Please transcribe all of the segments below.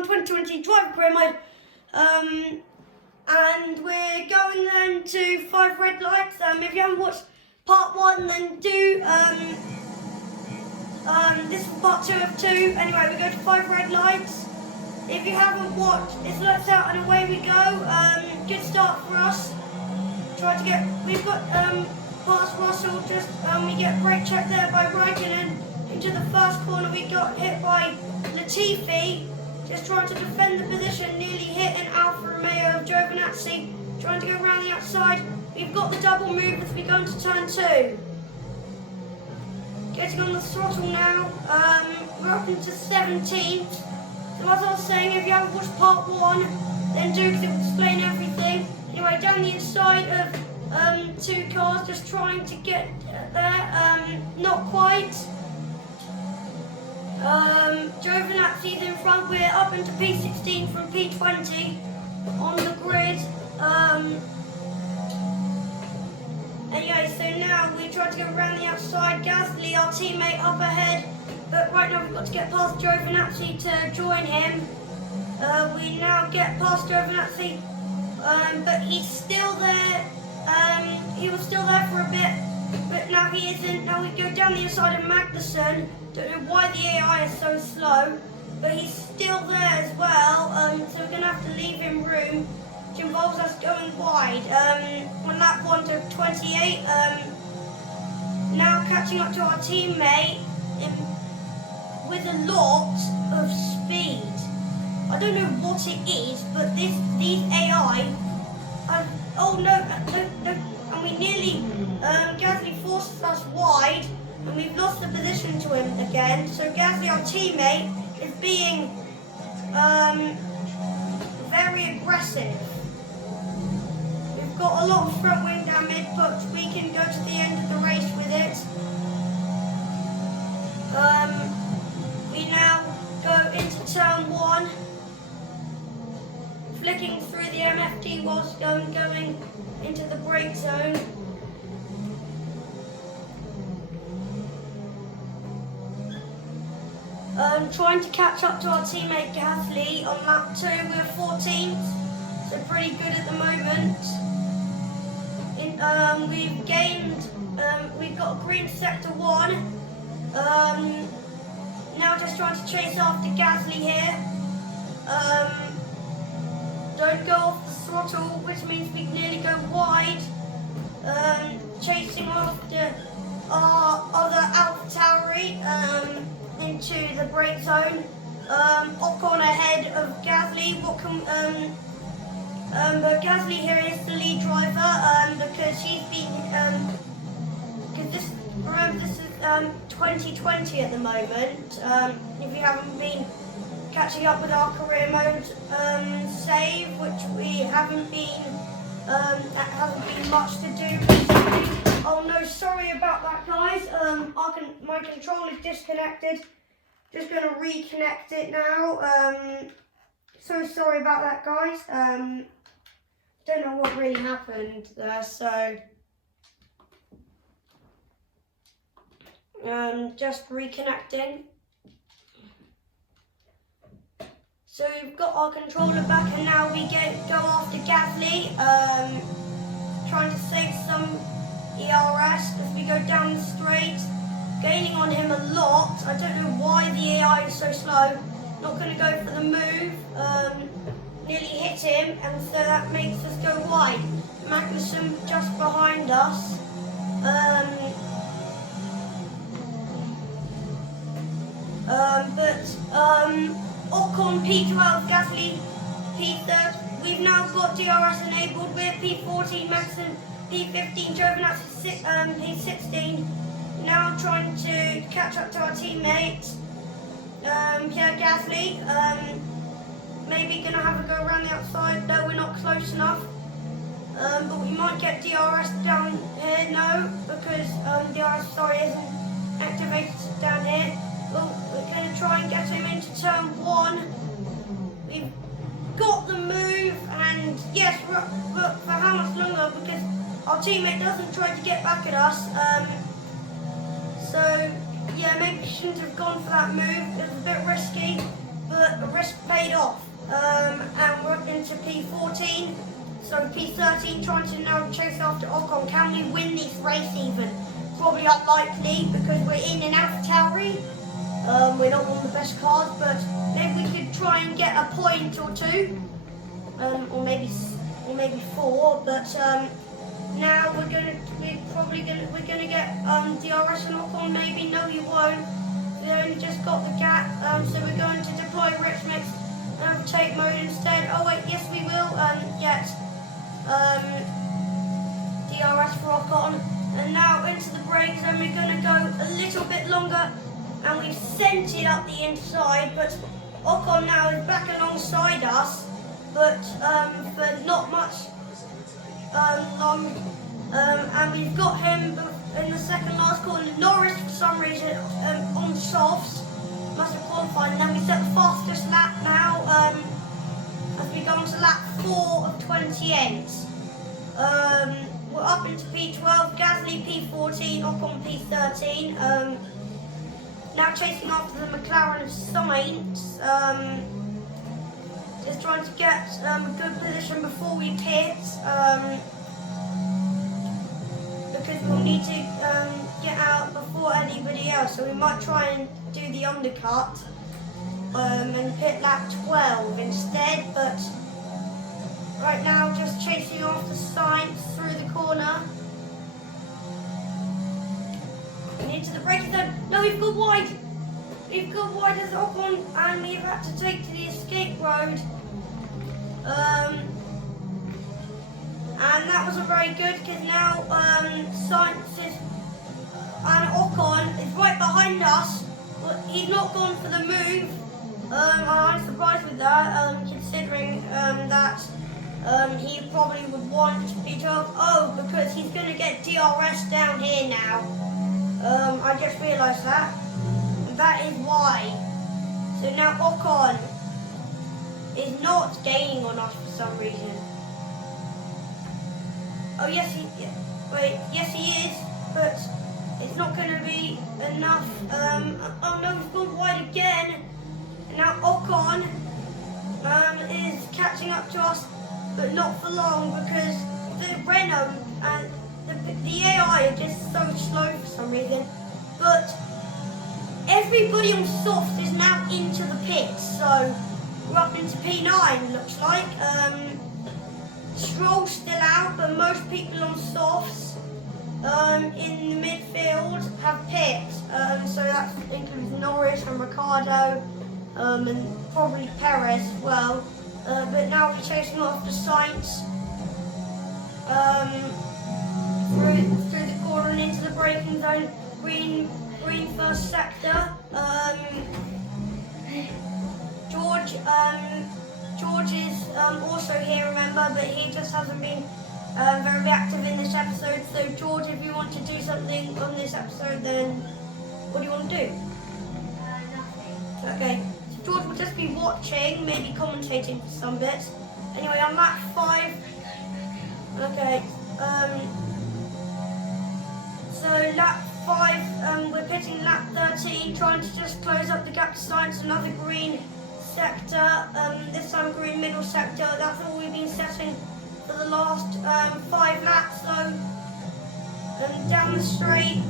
on 2020 driver career mode, and we're going then to 5 red lights. If you haven't watched part 1, then do. This is part 2 of 2. Anyway, we go to 5 red lights. If you haven't watched, it's lights out and away we go. Good start for us. We've got past Russell, we get brake check there by Raikkonen. Into the first corner we got hit by Latifi, just trying to defend the position, nearly hit an Alfa Romeo of Giovinazzi, trying to go around the outside. We've got the double move as we go into turn 2. Getting on the throttle now, we're up into 17th. So as I was saying, if you haven't watched part 1, then do, because it will explain everything. Anyway, down the inside of 2 cars, just trying to get there, not quite. Giovinazzi's in front, we're up into P16 from P20 on the grid. Anyway, so now we try to go around the outside. Gasly, our teammate, up ahead, but right now we've got to get past Giovinazzi to join him. We now get past Giovinazzi, but he's still there. He was still there for a bit, but now he isn't. Now we go down the inside of Magnussen. Don't know why the AI is so slow, but he's still there as well. So we're going to have to leave him room, which involves us going wide. On lap 1 to 28, now catching up to our teammate with a lot of speed. I don't know what it is, but these AI. Oh no, and we nearly Gasly forces us wide, and we've lost the position to him again. So Gasly, our teammate, is being very aggressive. We've got a lot of front wing damage, but we can go to the end of the race with it. We now go into turn 1, flicking through the MFD whilst going into the brake zone. Trying to catch up to our teammate Gasly on lap 2. We're 14th, so pretty good at the moment. We've gained, we've got a green sector 1. Now just trying to chase after Gasly here. Don't go off the throttle, which means we nearly go wide. Chasing after our other AlphaTauri into the brake zone. Ocon ahead of Gasly. But Gasly here is the lead driver because he's been remember this is 2020 at the moment. If you haven't been catching up with our career mode save, which we haven't been, that hasn't been much to do. Oh no, sorry about that, guys. My controller is disconnected. Just going to reconnect it now. So sorry about that, guys. Don't know what really happened there, so just reconnecting. So we've got our controller back, and now we go after Gasly, trying to save some ERS as we go down the straight, gaining on him a lot. I don't know why the AI is so slow. Not going to go for the move. Nearly hit him, and so that makes us go wide. Magnussen just behind us. Ocon P12, Gasly P3. We've now got DRS enabled. We're P14, Magnussen P15, Giovinazzi P16. Now trying to catch up to our teammate, Pierre Gasly. Maybe gonna have a go around the outside. No, we're not close enough. But we might get DRS down here. No, because DRS isn't activated down here. Well, we're going to try and get him into turn 1. We've got the move, and yes, but for how much longer? Because our teammate doesn't try to get back at us. So yeah, maybe we shouldn't have gone for that move. It was a bit risky, but the risk paid off. into P14. So P13 trying to now chase after Ocon. Can we win this race even? Probably unlikely because we're in an AlphaTauri. We're not one of the best cars, but maybe we could try and get a point or two, or maybe 4. But now we're gonna get DRS and Ocon. Maybe no, you won't. They only just got the gap, so we're going to deploy Rich Mix and overtake mode instead. Oh wait, yes we will. Yes. DRS for Ocon, and now into the brakes, and we're going to go a little bit longer, and we've sent it up the inside, but Ocon now is back alongside us, but for not much long, and we've got him in the second last corner. Norris for some reason on softs must have qualified, and then we set the fastest lap now as we go on to lap 4 of 28. We're up into P12, Gasly P14, Ocon P13. Now chasing after the McLaren of Sainz. Just trying to get a good position before we pit. Because we'll need to get out before anybody else. So we might try and do the undercut and pit lap 12 instead. But right now, just chasing after Sainz through the corner. And into the braking zone. No, we've got wide. We've got wide as Ocon, and we've had to take to the escape road. And that wasn't very good because now Sainz and Ocon is right behind us. But he's not gone for the move. I'm surprised with that, considering that. He probably would want P12. Oh, because he's going to get DRS down here now. I just realised that. And that is why. So now Ocon is not gaining on us for some reason. Oh yes, yes he is, but it's not going to be enough. Oh no, we've gone wide again. And now Ocon is catching up to us. But not for long because the Renault and the AI are just so slow for some reason. But everybody on soft is now into the pits, so we're up into P9 looks like. Stroll's still out, but most people on softs in the midfield have pits. So that includes Norris and Ricciardo and probably Perez as well. But now we're chasing after Sainz through the corner and into the braking zone. Green first sector. George is also here, remember, but he just hasn't been very active in this episode. So George, if you want to do something on this episode, then what do you want to do? Nothing. Okay. George will just be watching, maybe commentating for some bits. Anyway, on lap 5. Okay. So lap 5, we're pitting lap 13, trying to just close up the gap to Sainz. Another green sector. This time green middle sector. That's all we've been setting for the last 5 laps, though. And down the straight.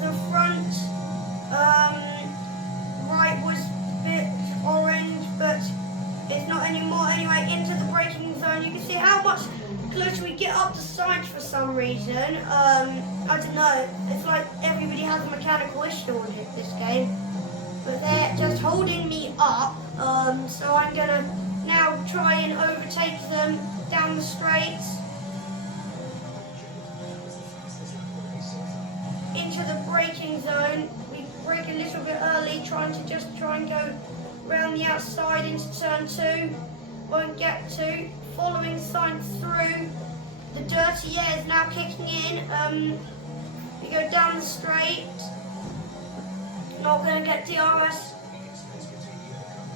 The front. Right was a bit orange, but it's not anymore. Anyway, into the braking zone. You can see how much closer we get up to Sainz for some reason. I don't know. It's like everybody has a mechanical issue on this game, but they're just holding me up. So I'm gonna now try and overtake them down the straights. Into the braking zone. We brake a little bit early, trying to go around the outside into turn 2. Won't get to. Following Sainz through. The dirty air is now kicking in. We go down the straight. Not going to get DRS.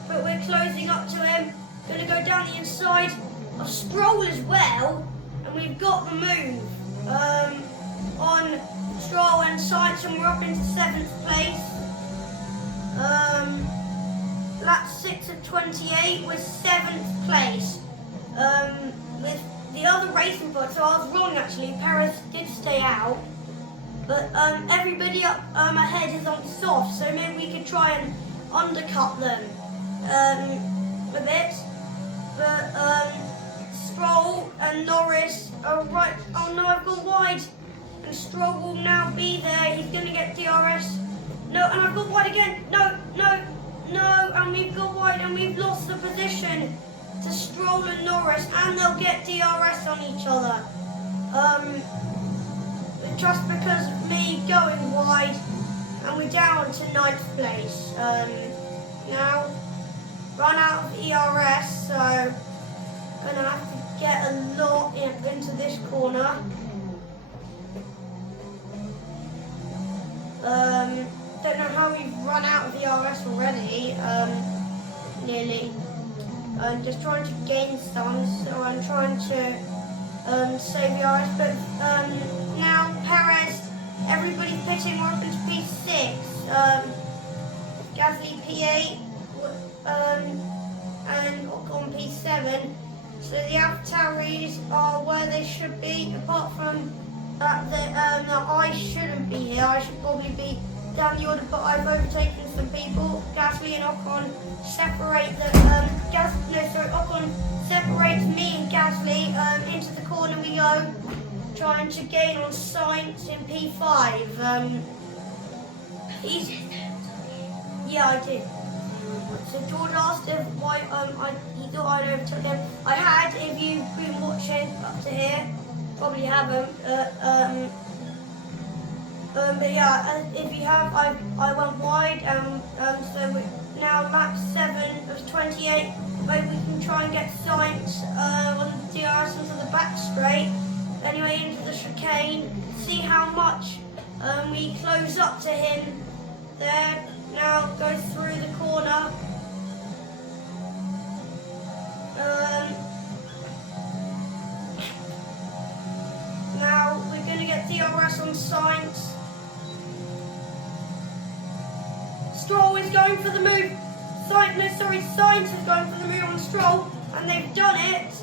But we're closing up to him. Going to go down the inside of Stroll as well. And we've got the move on Stroll and Sainz, and we're up into 7th place. Lap 6 of 28 was 7th place. With the other racing book, so I was wrong actually, Perez did stay out. But everybody up ahead is on soft, so maybe we could try and undercut them a bit. But Stroll and Norris are right. Oh no, I've gone wide. And Stroll will now be there. He's going to get DRS. No, and I've got wide again. No, no, no. And we've got wide and we've lost the position to Stroll and Norris. And they'll get DRS on each other. Just because of me going wide. And we're down to 9th place. Now, run out of ERS. So, I'm going to have to get a lot into this corner. Don't know how we've run out of ERS already, nearly. I'm just trying to gain some, so I'm trying to save ERS, but now Perez, everybody's pitting, we're up into P6, Gasly P8, and Ocon P7, so the AlphaTauris are where they should be, apart from that I shouldn't be here. I should probably be down the order, but I've overtaken some people. Gasly and Ocon separate the Ocon separates me and Gasly into the corner we go, trying to gain on Sainz in P5. Yeah, I did. So George asked if why he thought I'd overtook him. I had, if you've been watching up to here. Probably haven't, but yeah, if you have, I went wide, so we're now lap 7 of 28, maybe we can try and get Sainz on the DRS into the back straight, anyway into the chicane, see how much we close up to him there, now go through the corner. Now we're going to get DRS on Sainz. Stroll is going for the move. Sainz is going for the move on Stroll, and they've done it.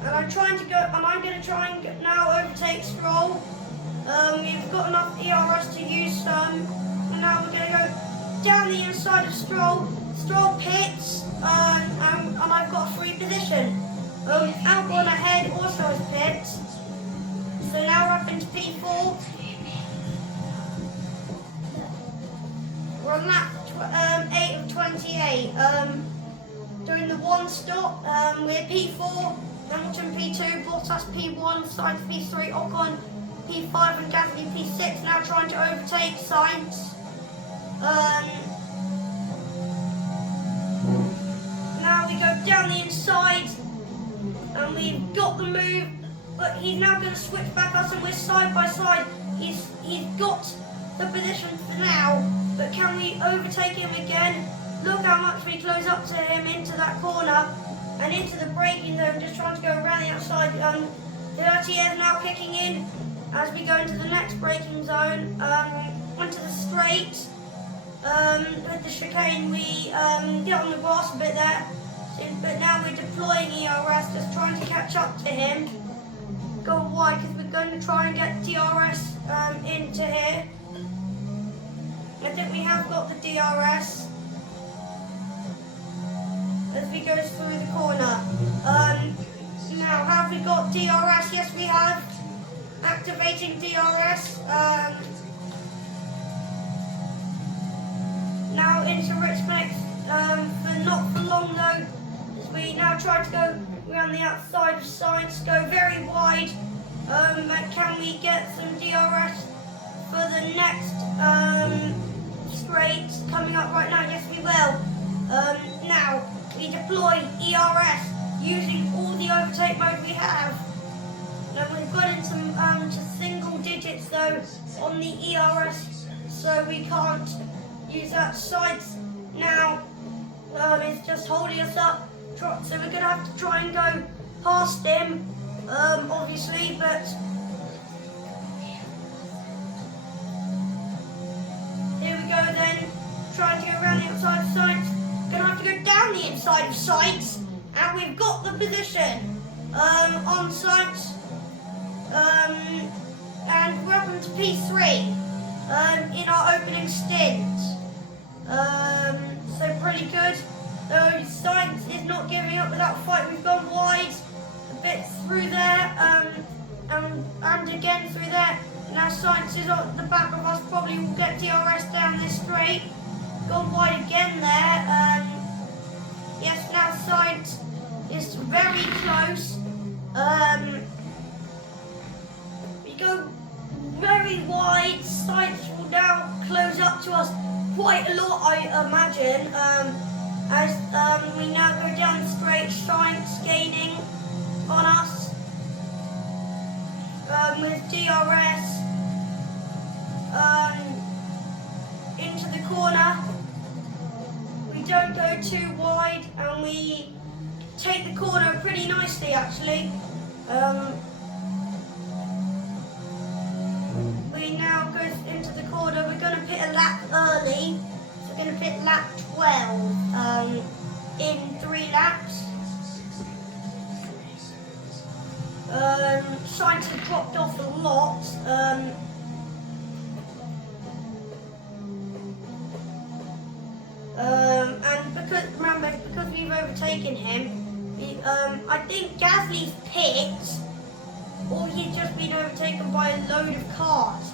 And I'm going to try and now overtake Stroll. We've got enough ERS to use some, and now we're going to go down the inside of Stroll. Stroll pits, and I've got a free position. Albon ahead also has pits. So now we're up into P4. We're on lap 8 of 28. During the one stop, we're P4, Hamilton P2, Bottas P1, Sainz P3, Ocon P5 and Gasly P6. Now trying to overtake Sainz. Now we go down the inside, and we've got the move. But he's now going to switch back us, and we're side by side. He's got the position for now, but can we overtake him again? Look how much we close up to him into that corner and into the braking zone, just trying to go around the outside. The RTR is now kicking in as we go into the next braking zone, onto the straight. With the chicane, we get on the grass a bit there, but now we're deploying ERS, just trying to catch up to him. Go wide because we're going to try and get DRS into here. I think we have got the DRS as we go through the corner. Now, have we got DRS? Yes, we have. Activating DRS. Now into Rich Mix, for not for long though, as we now try to go around the outside of Sainz, go very wide. Can we get some DRS for the next straight coming up right now? Yes, we will. Now we deploy ERS using all the overtake mode we have. Now we've got into to single digits though on the ERS, so we can't use that. Sides now is just holding us up. So we're going to have to try and go past him, obviously, but here we go then, trying to go around the outside of Sainz. Going to have to go down around the inside of Sainz, and we've got the position on Sainz, and we're up into P3 in our opening stint. So pretty good. So Sainz is not giving up without a fight. We've gone wide a bit through there, and again through there. Now Sainz is on the back of us, probably will get DRS down this straight. Gone wide again there. Yes, now Sainz is very close. We go very wide. Sainz will now close up to us quite a lot, I imagine. As we now go down straight, Sainz gaining on us with DRS into the corner. We don't go too wide, and we take the corner pretty nicely actually. We now go into the corner. We're going to pit a lap early, so we're going to pit lap 12 in 3 laps. Sainz has dropped off a lot. And because we've overtaken him, I think Gasly's picked, or he's just been overtaken by a load of cars.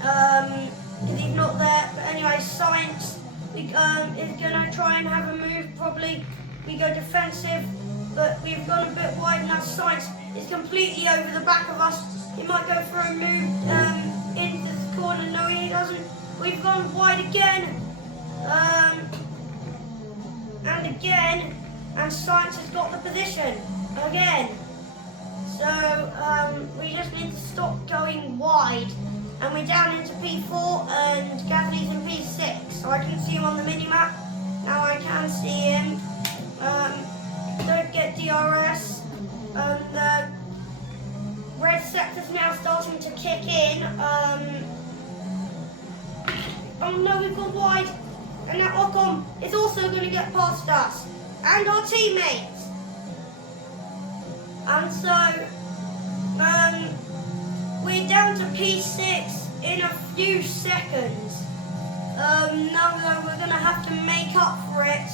Because he's not there. But anyway, Sainz is going to try and have a move. Probably we go defensive, but we've gone a bit wide now. Sainz is completely over the back of us. He might go for a move into this corner. No, he doesn't. We've gone wide again. And again, and Sainz has got the position again. So we just need to stop going wide, and we're down into P4, and Gasly's in P6. So I can see him on the mini-map. Now I can see him. Don't get DRS. The red sector's now starting to kick in. Oh no, we've gone wide. And now Ocon is also going to get past us and our teammates. And so we're down to P6 in a few seconds. Now we're going to have to make up for it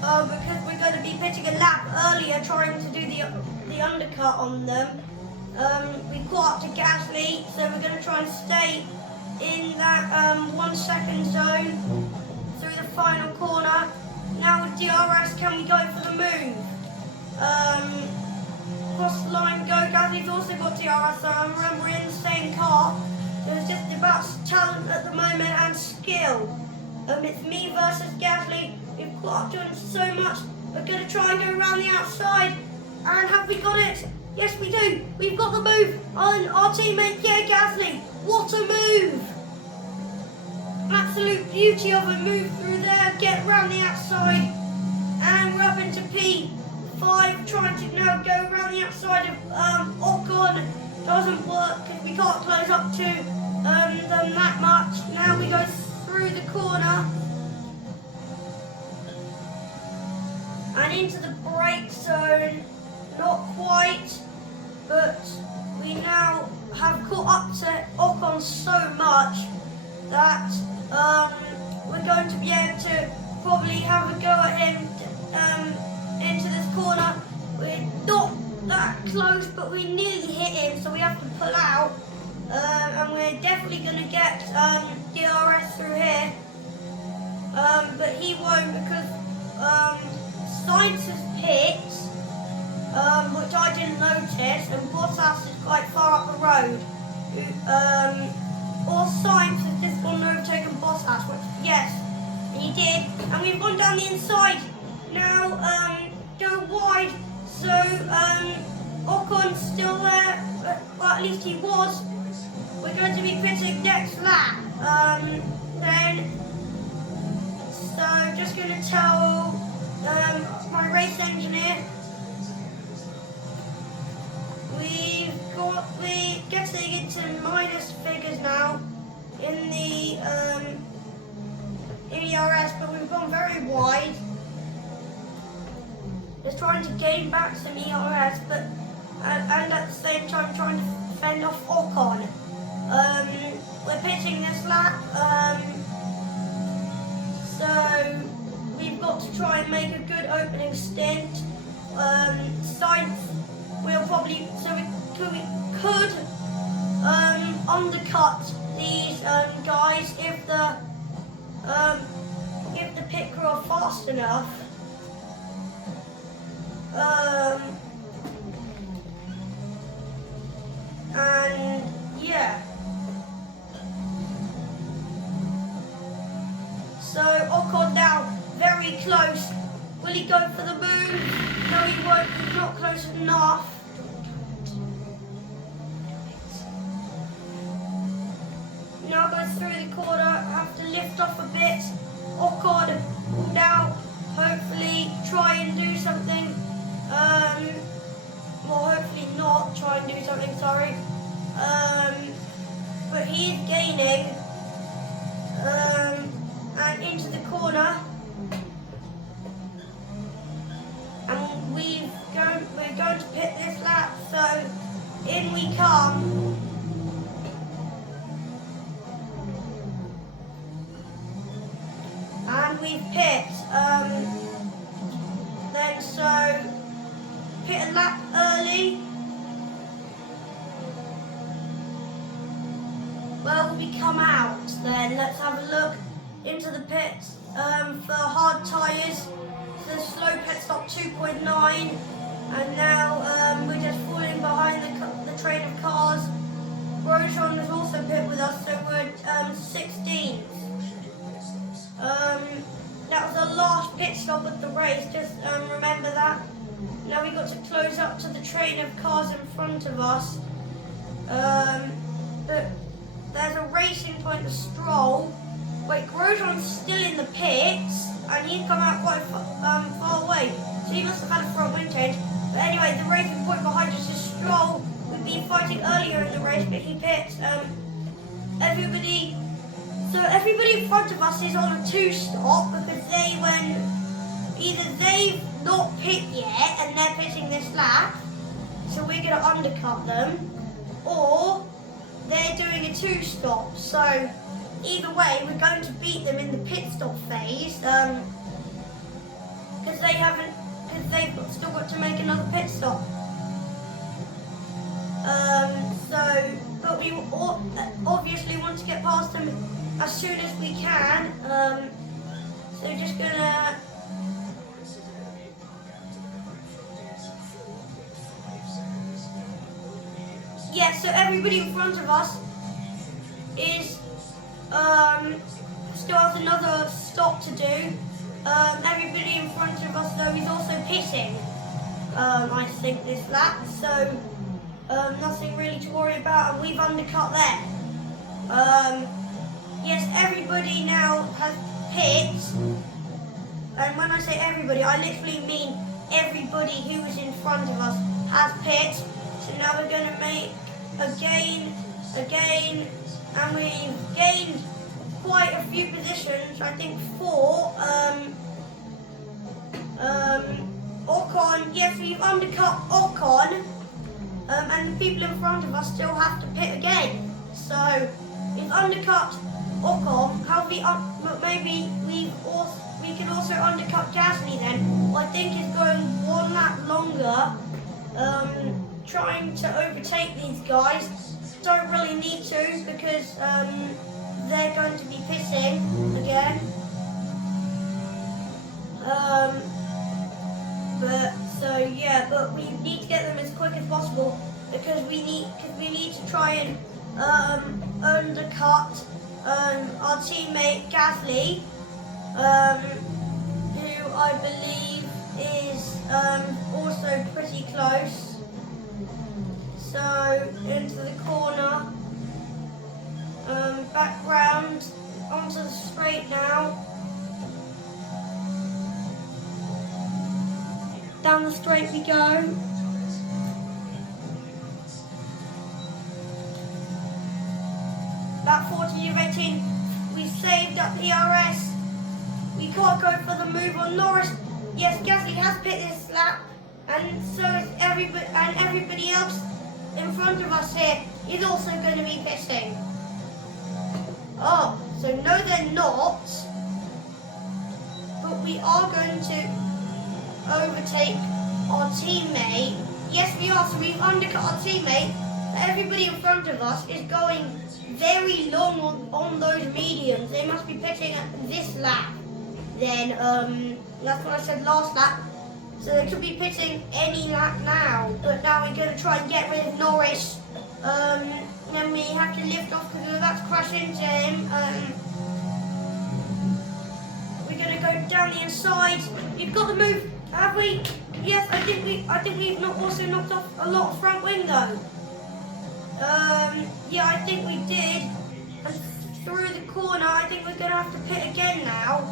because we're going to be pitting a lap earlier, trying to do the undercut on them. We caught up to Gasly, so we're going to try and stay in that 1 second zone through the final corner. Now with DRS, can we go for the move? Cross the line we go. Gasly's also got DRS, so I remember we're in the same car. So it's just about talent at the moment and skill. It's me versus Gasly. We've caught up to him so much. We're going to try and go around the outside. And have we got it? Yes, we do. We've got the move on our teammate Pierre Gasly. What a move! Absolute beauty of a move through there. Get around the outside. And we're up into P5, trying to now go around the outside of Ocon. Doesn't work because we can't close up to them that much. Now we go through the corner and into the brake zone. Not quite, but we now have caught up to Ocon so much that we're going to be able to probably have a go at him into this corner. We're not that close, but we nearly hit him, so we have to pull out. And we're definitely going to get DRS through here. But he won't because Sainz has pit, which I didn't notice, and Bottas is quite far up the road. Or Sainz has just gone and overtaken Bottas, which, yes, he did. And we've gone down the inside. Now, go wide. So, Ocon's still there, well, at least he was. We're going to be pitting next lap. So just going to tell my race engineer we're getting into minus figures now in the ERS, but we've gone very wide. Just trying to gain back some ERS, but and at the same time trying to fend off Ocon. We're pitching this lap, so we've got to try and make a good opening stint. Science will probably, so we could undercut these guys if the pit crew are fast enough. And yeah. So Ocon now very close. Will he go for the move? No, he won't. He's not close enough. Now goes through the corner. Have to lift off a bit. Ocon will now hopefully try and do something. Well, hopefully not try and do something. Sorry. But he is gaining. And into the corner. And we're going to pit this lap, so in we come. And we've pit. Then so pit a lap early. Where will we come out then? Let's have a look into the pits for hard tyres. The slow pit stop 2.9, and now we're just falling behind the train of cars. Grosjean is also pit with us, so we're 16th. That was the last pit stop of the race, just remember that. Now we've got to close up to the train of cars in front of us. But there's a racing point to Stroll. Wait, Grosjean's still in the pits, and he's come out quite far away, so he must have had a front wing change. But anyway, the racing point behind us is Stroll. We've been fighting earlier in the race, but he pits. Everybody in front of us is on a 2-stop because either they've not pit yet and they're pitting this lap, so we're going to undercut them, or they're doing a 2-stop. So either way, we're going to beat them in the pit stop phase, because they've still got to make another pit stop. But we obviously want to get past them as soon as we can. So just gonna. Yeah, so everybody in front of us is still has another stop to do. Everybody in front of us though is also pitting, I think, this lap, so nothing really to worry about, and we've undercut them. Yes, everybody now has pits, and when I say everybody, I literally mean everybody who is in front of us has pits. So now we're going to make a gain, and we've gained quite a few positions, I think 4. Ocon, yes, we've undercut Ocon, and the people in front of us still have to pit again. So we've undercut Ocon. Maybe we can also undercut Gasly then. Who I think is going 1 lap longer, trying to overtake these guys. Don't really need to because they're going to be pitting again. But we need to get them as quick as possible because we need to try and undercut our teammate Gasly, who I believe is also pretty close. So into the corner, back round onto the straight now. Down the straight we go. About 40 of 18. We saved up ERS. Rocco for the move on Norris. Yes, Gasly has pit this lap, and so is everybody else in front of us here is also going to be pitting. Oh, so no they're not, but we are going to overtake our teammate. Yes, we are, so we've undercut our teammate. Everybody in front of us is going very long on those mediums. They must be pitting at this lap. Then, that's what I said last lap. So they could be pitting any lap now. But now we're going to try and get rid of Norris. Then we have to lift off because we're about to crash into him. We're going to go down the inside. You've got the move, have we? Yes, I think we've also knocked off a lot of front wing though. Yeah, I think we did. And through the corner, I think we're going to have to pit again now.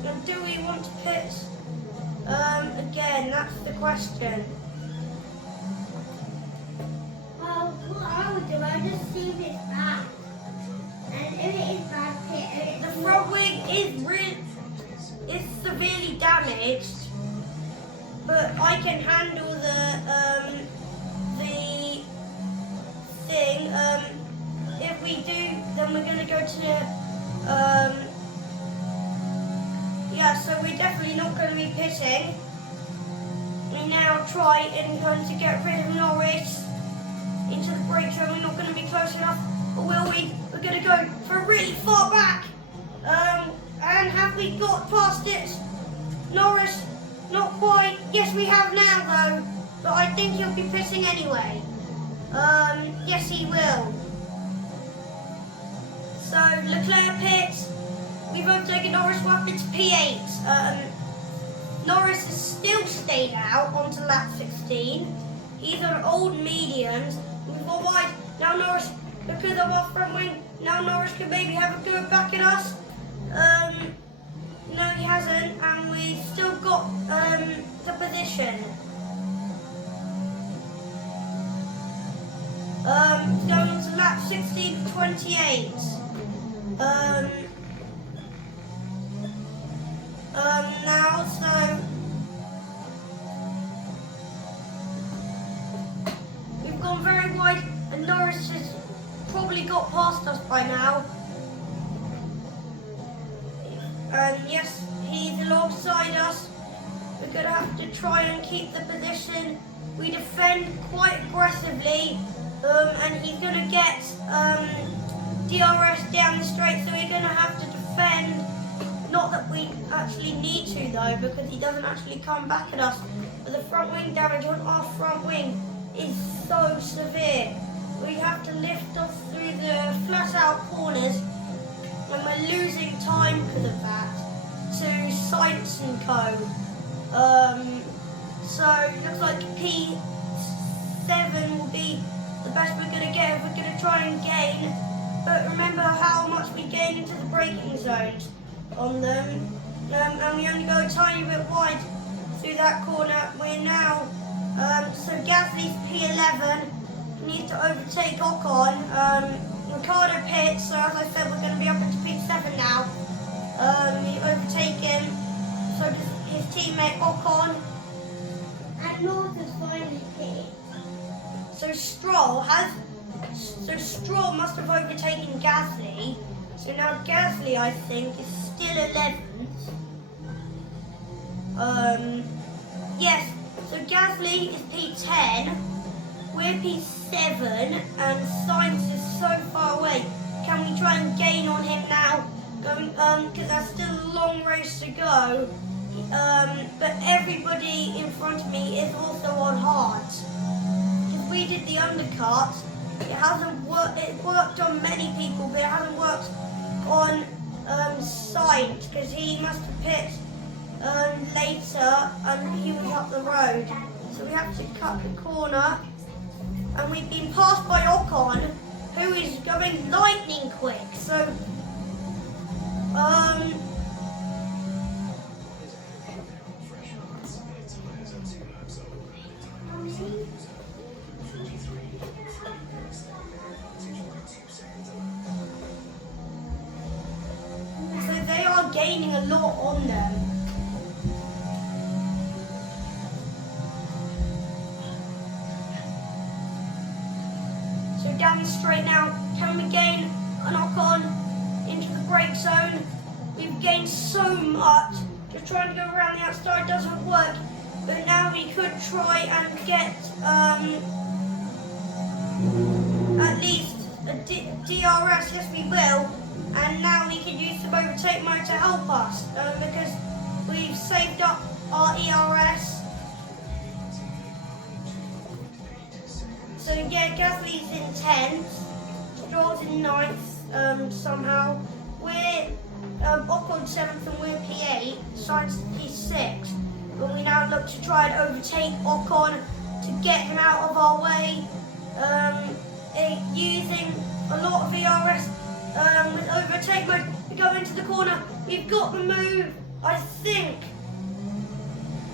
And do we want to pit again? That's the question. Well, what I would do, I would just see if it's bad. And if it is bad, pit. The front wing is severely damaged. But I can handle the thing. If we do, then we're going to go to the yeah. So we're definitely not going to be pitting. We now try and going to get rid of Norris into the brake zone. We're not going to be close enough, or will we? We're going to go for really far back. And have we got past it, Norris? Not quite. Yes, we have now though, but I think he'll be pitting anyway. Yes, he will. So Leclerc pits. We've overtaken Norris. We're up into P8. Norris has still stayed out onto lap 16. He's on old mediums. We've got wide. Now Norris, because of our front wing, now Norris can maybe have a go back at us. No, he hasn't, and we've still got the position. Going on to lap 16 to 28. Now, so we've gone very wide, and Norris has probably got past us by now. Yes, he's alongside us. We're going to have to try and keep the position. We defend quite aggressively, and he's going to get DRS down the straight, so we're going to have to defend. Not that we actually need to though, because he doesn't actually come back at us. But the front wing damage on our front wing is so severe. We have to lift off through the flat out corners, and we're losing time because of that to Science and Co. So it looks like P7 will be the best we're going to get if we're going to try and gain. But remember how much we gain into the braking zones on them, and we only go a tiny bit wide through that corner. We're now, so Gasly's P11, needs to overtake Ocon. Ricardo pits, so as I said, we're going to be up into P7 now. We overtake him, so does his teammate Ocon. And North has finally pitted. So Stroll must have overtaken Gasly. So now Gasly, I think, is still 11th. Yes, so Gasly is P10. We're P7, and Sainz is so far away. Can we try and gain on him now? Because there's still a long race to go. But everybody in front of me is also on hards. Because we did the undercut, it hasn't worked. It worked on many people, but it hasn't worked on Sainz, because he must have pit later, and he was up the road. So we have to cut the corner. And we've been passed by Ocon, who is going lightning quick. So, gaining a lot on them. So down the straight now, can we gain a knock on into the brake zone? We've gained so much. Just trying to go around the outside doesn't work. But now we could try and get at least a DRS, yes we will. And now we can use the overtake mode to help us because we've saved up our ERS. So yeah, Gasly's in 10th, Stroll's in 9th somehow. We're Ocon 7th and we're P8, Sainz P6. But we now look to try and overtake Ocon to get him out of our way using a lot of ERS. With overtake mode, we go into the corner. We've got the move. I think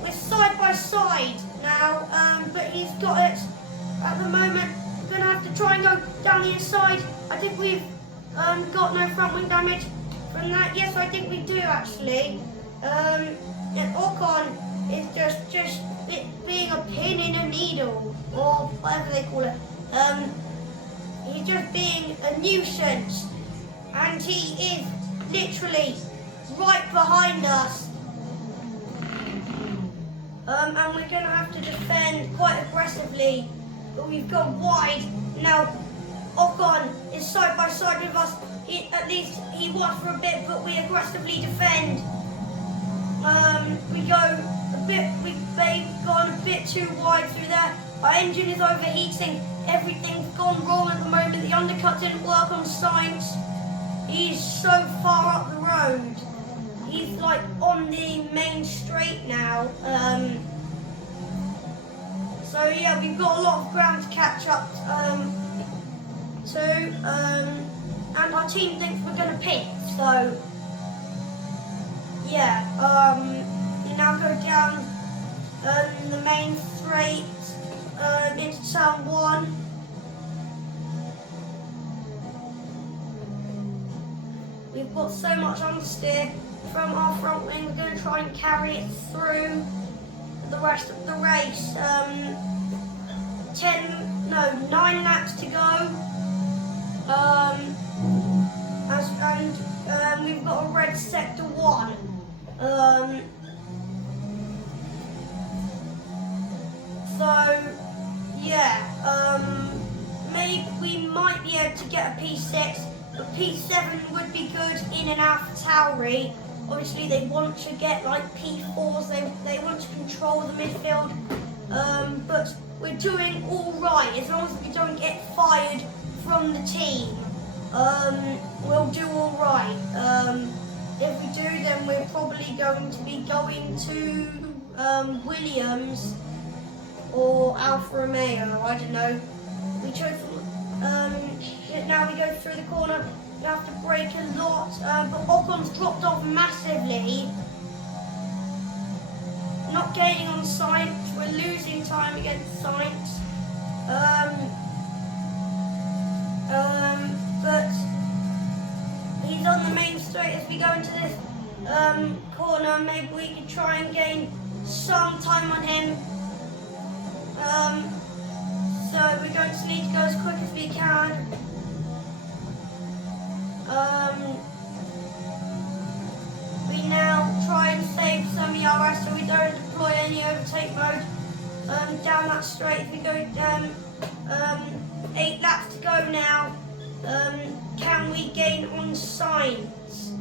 we're side by side now, but he's got it at the moment. We're gonna have to try and go down the inside. I think we've got no front wing damage from that. Yes, I think we do actually. And Ocon is just being a pin in a needle, or whatever they call it. He's just being a nuisance. And he is literally right behind us. And we're going to have to defend quite aggressively. But we've gone wide. Now, Ocon is side by side with us. At least he was for a bit, but we aggressively defend. We've gone a bit too wide through there. Our engine is overheating. Everything's gone wrong at the moment. The undercut didn't work on Sainz. He's so far up the road. He's like on the main straight now. So yeah, we've got a lot of ground to catch up to. And our team thinks we're going to pit. So yeah, we now go down the main straight into turn 1. We've got so much understeer from our front wing. We're going to try and carry it through the rest of the race. 9 laps to go. And we've got a red sector 1. So yeah, maybe we might be able to get a P6, but P7 would be good in an AlphaTauri. Obviously they want to get like P4s, they want to control the midfield, but we're doing all right as long as we don't get fired from the team. We'll do all right. If we do, then we're probably going to be going to Williams or Alfa Romeo, I don't know. We chose, now we go through the corner, we have to brake a lot, but Ocon's dropped off massively. Not gaining on Sainz, we're losing time against Sainz. But he's on the main straight as we go into this corner. Maybe we could try and gain some time on him. So we're going to need to go as quick as we can. We now try and save some ERS so we don't deploy any overtake mode. Down that straight, we go 8 laps to go now. Can we gain on Sainz,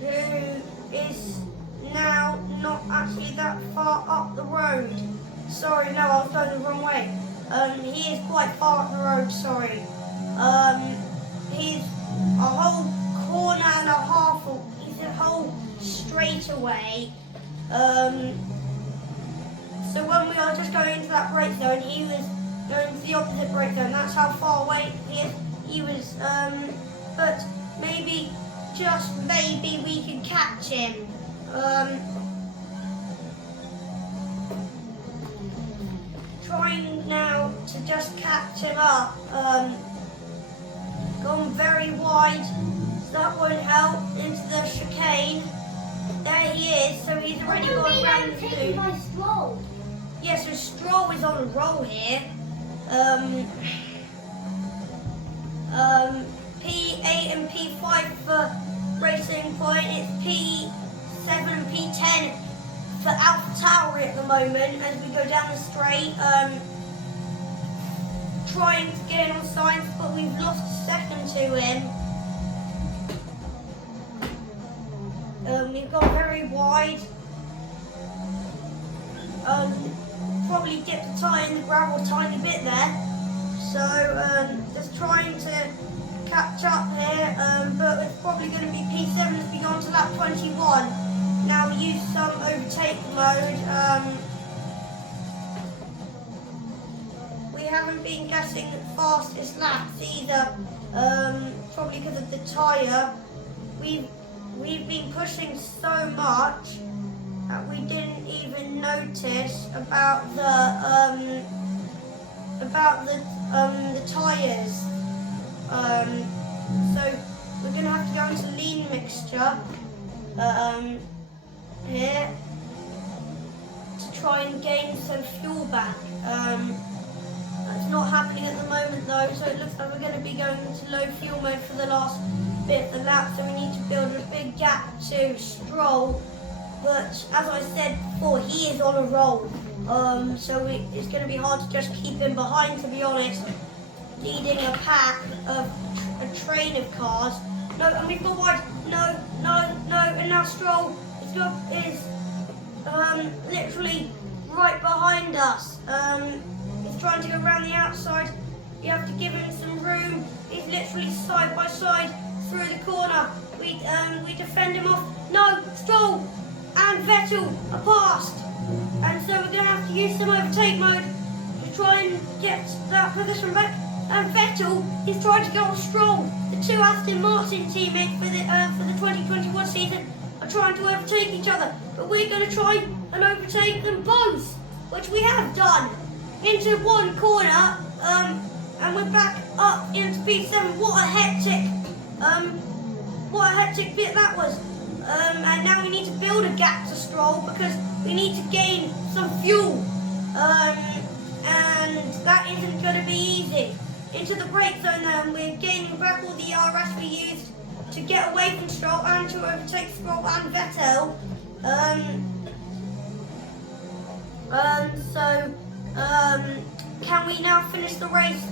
who is now not actually that far up the road? Sorry, no, I was going the wrong way. He is quite far up the road, sorry. He's a whole corner and a half, he's a whole straightaway. So when we are just going into that brake zone, he was going to the opposite brake zone. That's how far away he was. But maybe, just maybe, we can catch him. Trying now to just catch him up. Gone very wide, so that won't help. Into the chicane. There he is, so he's already gone round the taking my Stroll. Yeah, so Stroll is on a roll here. P8 and P5 for Racing Point. It's P7 and P10 for AlphaTauri at the moment as we go down the straight. Trying to get in on Sainz, but we've lost a second to him. We've gone very wide. Probably dipped the tyre in the gravel a tiny bit there. So just trying to catch up here, but it's probably going to be P7 as we go on to lap 21. Now we use some overtake mode. We haven't been getting the fastest laps either, probably because of the tyre. We've been pushing so much that we didn't even notice about the tyres. So we're going to have to go into lean mixture here to try and gain some fuel back. That's not happening at the moment though, so it looks like we're going to be going into low fuel mode for the last bit of the lap, so we need to build a big gap to Stroll. But as I said before, he is on a roll. So it's going to be hard to just keep him behind, to be honest, leading a pack of a train of cars. No, and we've got wide. No, and now Stroll is literally right behind us. He's trying to go around the outside. You have to give him some room. He's literally side by side through the corner. We defend him off. No, Stroll and Vettel are past. And so we're going to have to use some overtake mode to try and get that position back. And Vettel is trying to go on Stroll. The two Aston Martin teammates for the 2021 season are trying to overtake each other. But we're going to try and overtake them both, which we have done, into one corner. And we're back up into P7. What a hectic bit that was. And now we need to build a gap to Stroll because we need to gain some fuel. And that isn't going to be easy. Into the brake zone then, we're gaining back all the RS we used to get away from Stroll and to overtake Stroll and Vettel. Can we now finish the race?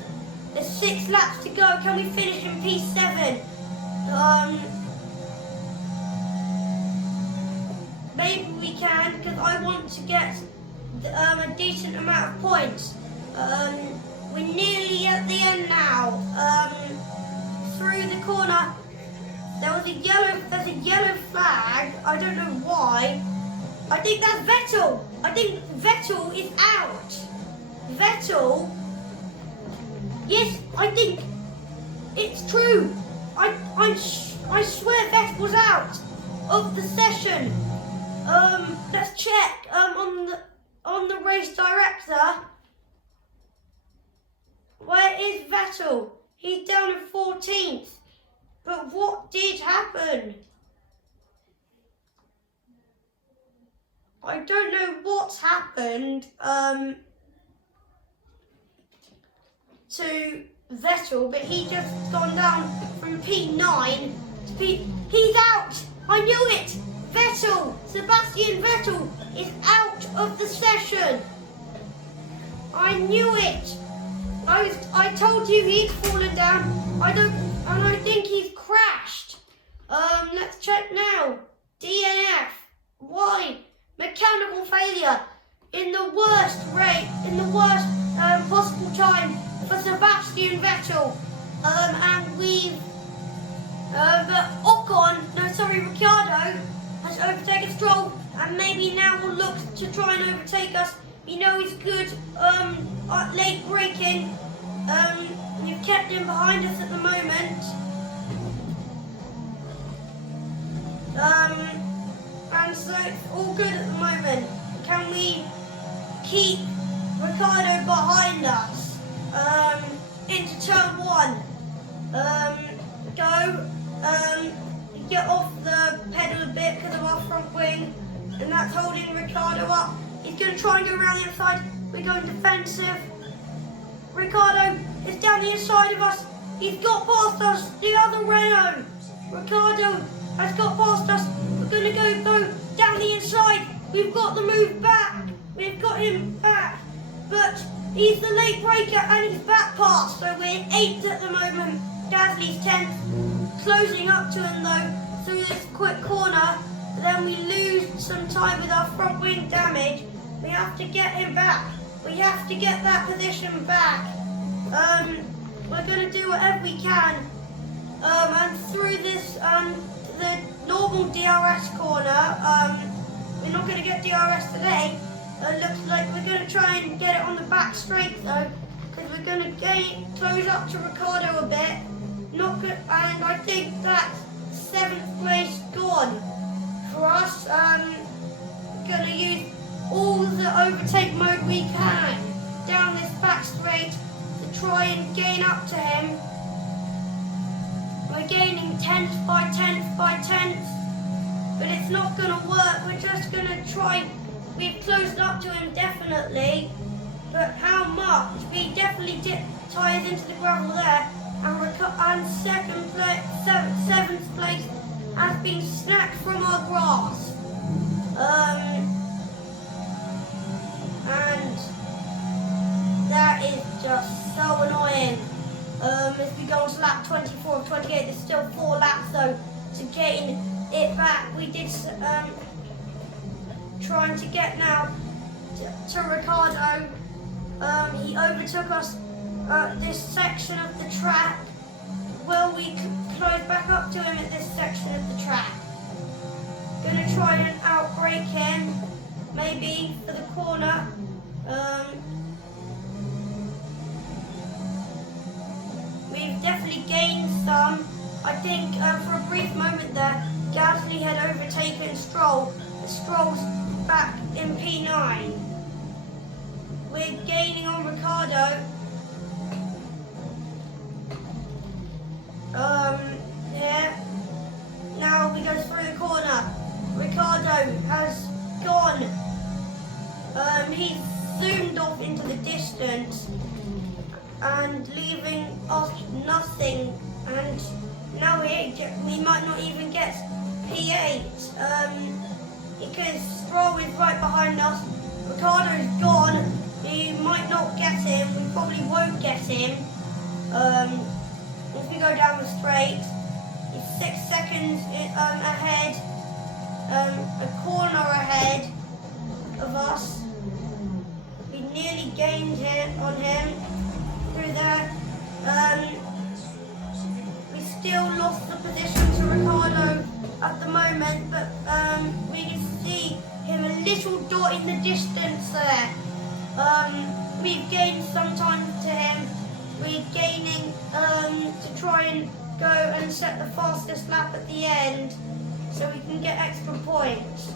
There's 6 laps to go. Can we finish in P7? Maybe we can, because I want to get a decent amount of points. We're nearly at the end now. Through the corner, there's a yellow flag. I don't know why. I think that's Vettel. I think Vettel is out. Vettel. Yes, I think it's true. I swear Vettel was out of the session. Let's check on the race director. Where is Vettel? He's down at 14th. But what did happen? I don't know what's happened to Vettel, but he just gone down from P9 to P. He's out! I knew it! Vettel, Sebastian Vettel is out of the session. I knew it. I told you he'd fallen down. I think he's crashed. Let's check now. DNF. Why? Mechanical failure in the worst possible time for Sebastian Vettel. Ricciardo has overtaken Stroll, and maybe now will look to try and overtake us. You know he's good at late braking. You've kept him behind us at the moment. And so it's all good at the moment. Can we keep Ricciardo behind us into turn 1? Get off the pedal a bit because of our front wing, and that's holding Ricardo up. He's going to try and go around the outside. We're going defensive. Ricardo is down the inside of us. He's got past us. The other Renault. Ricardo has got past us. We're going to go down the inside. We've got the move back. We've got him back. But he's the late breaker and he's back past. So we're 8th at the moment. Gasly's 10th. Closing up to him though through this quick corner. Then we lose some time with our front wing damage. We have to get him back. We have to get that position back. We're going to do whatever we can. And through this, the normal DRS corner, we're not going to get DRS today. It looks like we're going to try and get it on the back straight though, because we're going to close up to Ricardo a bit. Not good, and I think that's 7th place gone for us. We're going to use all the overtake mode we can down this back straight to try and gain up to him. We're gaining 10th by 10th by 10th, but it's not going to work. We're just going to try. We've closed up to him definitely, but how much? We definitely dip tyres into the gravel there, and 7th place has been snatched from our grass. And that is just so annoying. If we go on to lap 24 of 28, there's still 4 laps though to gain it back. We did trying to get now to Ricardo. He overtook us at this section of the track. Will we close back up to him at this section of the track? Gonna try and outbrake him, maybe for the corner. We've definitely gained some. I think for a brief moment there, Gasly had overtaken Stroll. Stroll's back in P9. We're gaining on Ricardo. Here. Now we go through the corner. Ricardo has gone. He's zoomed off into the distance and leaving us nothing. And now we might not even get P8 because Stroll is right behind us. Ricardo's gone. We might not get him. We probably won't get him. If we go down the straight, he's 6 seconds ahead, a corner ahead of us. We nearly gained on him through there. We still lost the position to Ricardo at the moment, but we can see him a little dot in the distance there. We've gained some time to him. We're gaining to try and go and set the fastest lap at the end, so we can get extra points.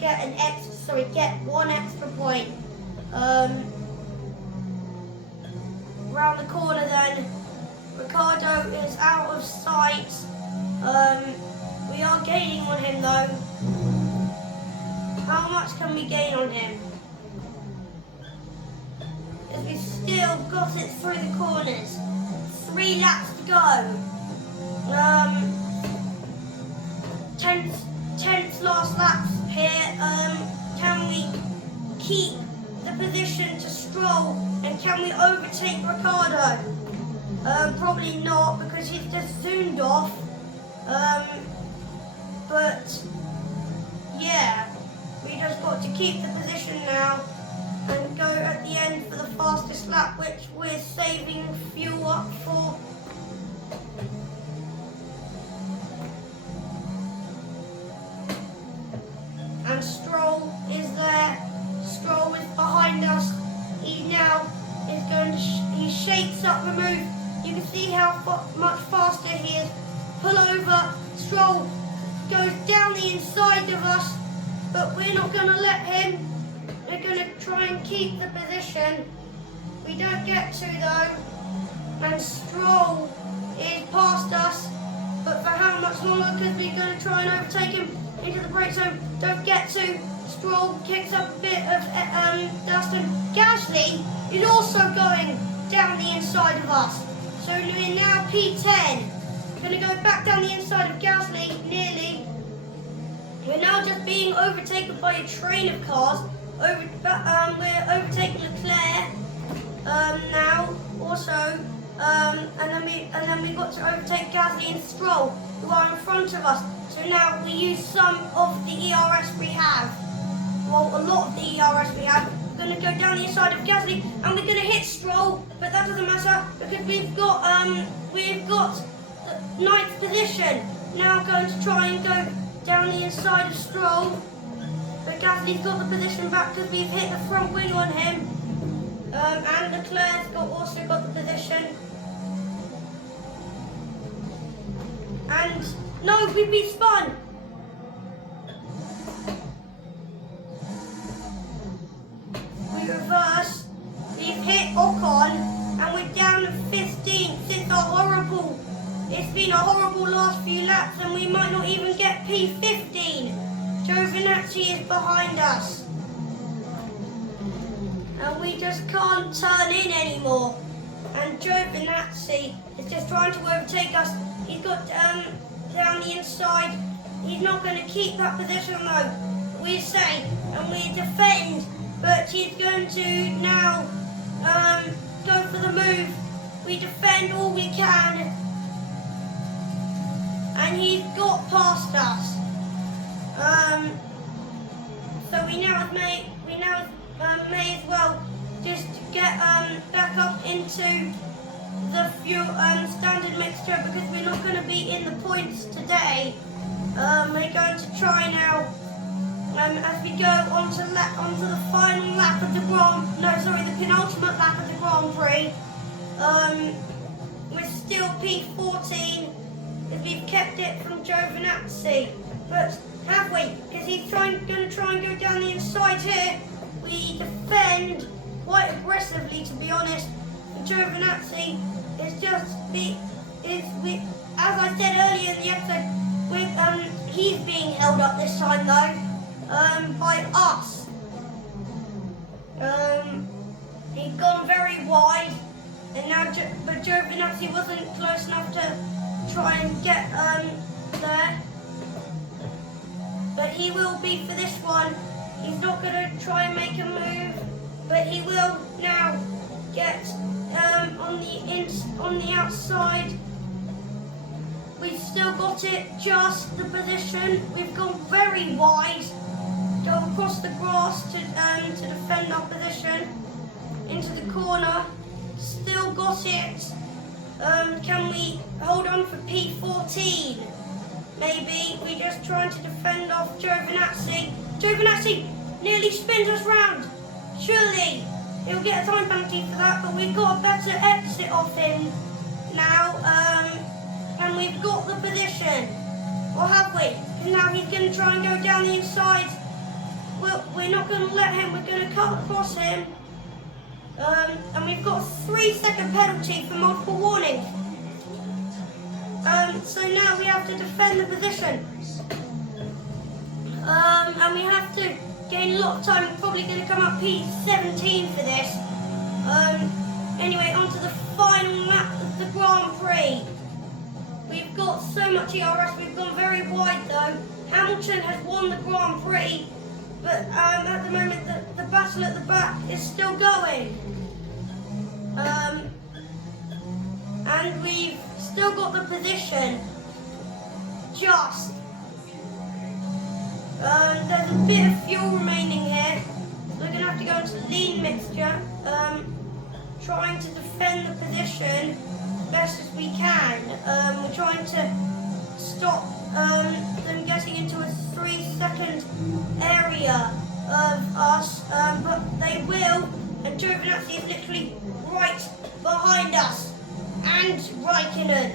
Get 1 extra point. Round the corner then. Ricardo is out of sight. We are gaining on him though. How much can we gain on him? Because we still got it through the corners. 3 laps to go. 10th last laps here. Can we keep the position to Stroll, and can we overtake Ricardo? Probably not, because he's just zoomed off. But yeah, we just got to keep the position now and go at the end for the fastest lap, which we're saving fuel up for. And Stroll is there. Stroll is behind us. He now is going to he shakes up the move. You can see how much faster he is. Pull over. Stroll goes down the inside of us, but we're not going to let him. We're going to try and keep the position. We don't get to though. And Stroll is past us, but for how much smaller because we're going to try and overtake him into the brake zone. Don't get to. Stroll kicks up a bit of dust, and Gasly is also going down the inside of us. So we're now P10. We're going to go back down the inside of Gasly, nearly. We're now just being overtaken by a train of cars. We're overtaking Leclerc now, also, and then we got to overtake Gasly and Stroll, who are in front of us. So now we use some of the ERS we have. Well, a lot of the ERS we have. We're going to go down the inside of Gasly, and we're going to hit Stroll, but that doesn't matter because we've got the 9th position. Now going to try and go down the inside of Stroll, but Gasly's got the position back because we've hit the front wing on him, and Leclerc's also got the position. And no, we've been spun. We reverse. We've hit Ocon, and we're down to 15th. It's been a horrible last few laps, and we might not even get P15. Giovinazzi is behind us, and we just can't turn in anymore. And Giovinazzi is just trying to overtake us. He's got down the inside. He's not going to keep that position though. We say, and we defend, but he's going to now go for the move. We defend all we can, and he's got past us. So we now may as well just get back up into the fuel standard mixture because we're not going to be in the points today. We're going to try now as we go onto the final lap of the the penultimate lap of the Grand Prix. We're still P14 because we've kept it from Giovinazzi, but have we? Because he's going to try and go down the inside here. We defend quite aggressively, to be honest. And Giovinazzi is as I said earlier in the episode, he's being held up this time though, by us. He's gone very wide, and now, but Giovinazzi wasn't close enough to try and get there. But he will be for this one. He's not going to try and make a move, but he will now get on the outside. We've still got it, just the position. We've gone very wide. Go across the grass to defend our position. Into the corner. Still got it. Can we hold on for P14? Maybe we're just trying to defend off Giovinazzi. Giovinazzi nearly spins us round. Surely he'll get a time penalty for that, but we've got a better exit off him now. And we've got the position. Or have we? Because now he's going to try and go down the inside. Well, we're not going to let him. We're going to cut across him. And we've got a 3-second penalty for multiple warnings. So now we have to defend the position. And we have to gain a lot of time. We're probably going to come up P17 for this. Anyway, on to the final lap of the Grand Prix. We've got so much ERS. We've gone very wide though. Hamilton has won the Grand Prix, but at the moment the battle at the back is still going. And we've still got the position. Just. There's a bit of fuel remaining here. We're going to have to go into lean mixture. Trying to defend the position best as we can. We're trying to stop them getting into a 3-second area of us, but they will, and Giovinazzi is literally right behind us, and Raikkonen.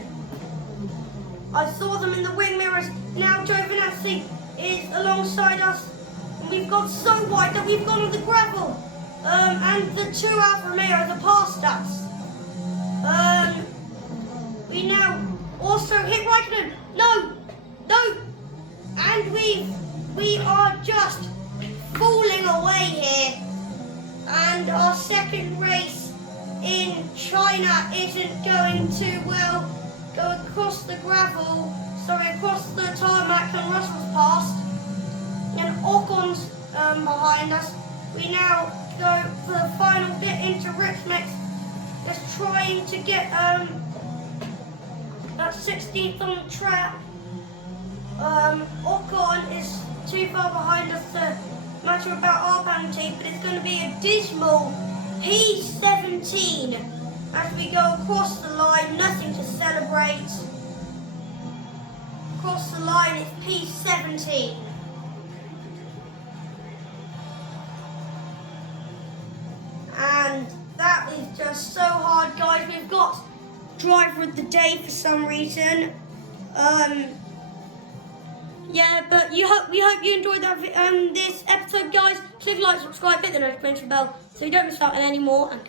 I saw them in the wing mirrors. Now Giovinazzi is alongside us, and we've gone so wide that we've gone on the gravel, and the 2 Alfa Romeos are past us. We now also hit Raikkonen. No, No, and we are just falling away here. And our second race in China isn't going too well. Go across the gravel, across the tarmac, and Russell's past. And Ocon's behind us. We now go for the final bit into Ritzmix, just trying to get that 16th on the track. Ocon is too far behind us to matter about our penalty, but it's going to be a dismal P17 as we go across the line. Nothing to celebrate. Across the line, it's P17. And that is just so hard, guys. We've got driver of the day for some reason. Yeah, but we hope you enjoyed that this episode, guys. Click like, subscribe, hit the notification bell so you don't miss out on any more. And